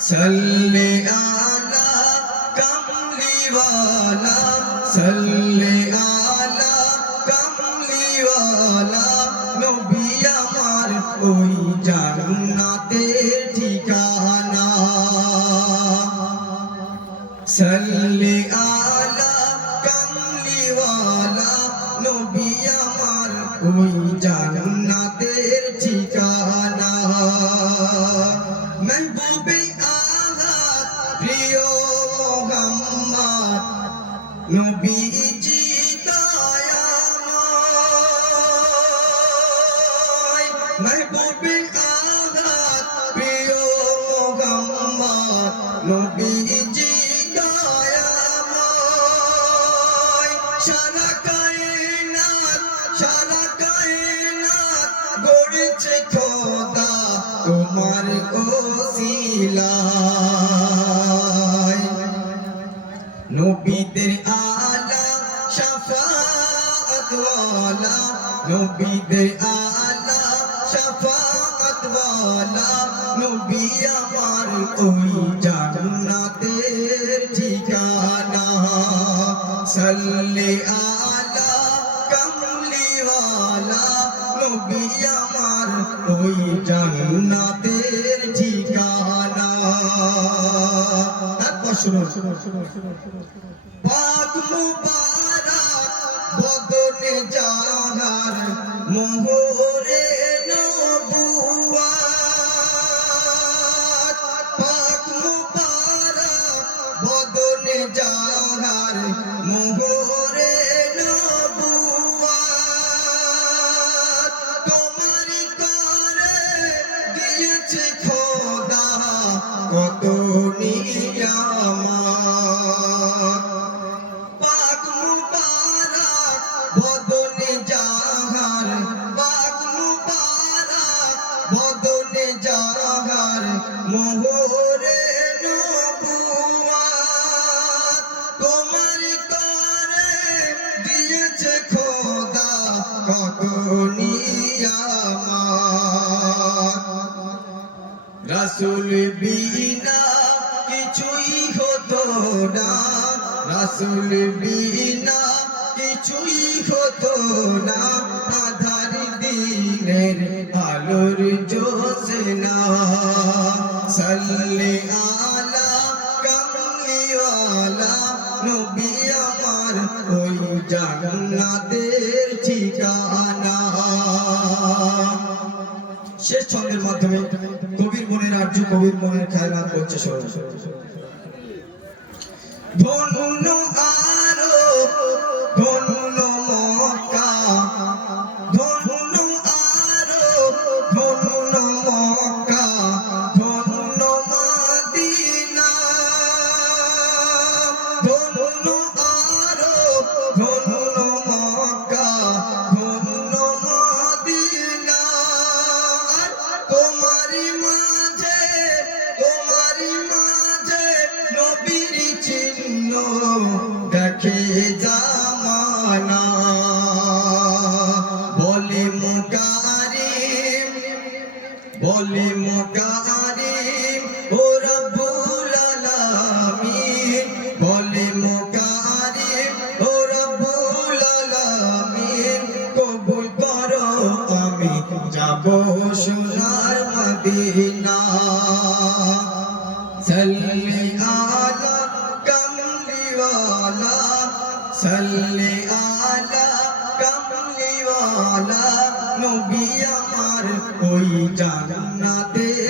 सल्ले आला कमली वाला सल्ले आला कमली वाला नबी আমার ওই জান্নাতের ঠিকানা सल्ले आला कमली वाला नबी আমার ওই জান্নাতের ঠিকানা महबूबे প্রিয় মোহাম্মদ নবীজি দয়াময় महबूबे প্রিয় মোহাম্মদ নবীজি দয়াময় সারা কায়নাত গড়েছে খোদা তোমার ওসিলায় নবীদের আলা শাফাআত ওয়ালা নবীদের আলা শাফাআত ওয়ালা নবী আমার ওই জান্নাতের ঠিকানা সাল্লে আলা কমলি ওয়ালা নবী আমার ওই জান্নাতের ঠিকানা তারপর শুনো পাক মুবারক বদনে জাহার মোহরে নবুয়াত পাক মুবারক বদনে জাহার মোহরে নবুয়াত তোমারি করে দিয়েছে খোদা কত নিয়ামত পাক মুবারক বদনে জাহার পাক মুবারক বদনে জাহার মোহরে নবুয়াত তোমার করে দিয়েছে খোদা কত নিয়ামত রাসূল বিনা কিছুই হতো না রাসূল বিনা কিছুই হতো না আধার দিনের আলোর জোছনা সাল্লে আলা কমলি ওয়ালা নবী আমার ওই জান্নাতের ঠিকানা শেষ ছন্দের মাধ্যমে কবির মনের আর্য কবির মনের খেয়ালাত করছে শোনো ধন্য আরব ধন্য মক্কা ধন্য আরব ধন্য মক্কা ধন্য মদিনা ধন্য আরব ধন্য মক্কা ধন্য মদিনা তোমারি মাঝে নবীর চিহ্ন দেখে জামানা বলে মুকারিম ও রব্বুল আলামিন বলে মুকারিম ও রব্বুল আলামিন কবুল করো আমি যাব সোনার মদিনা सल्ले आला कमली वाला सल्ले आला कमली वाला नबी আমার ওই জান্নাতের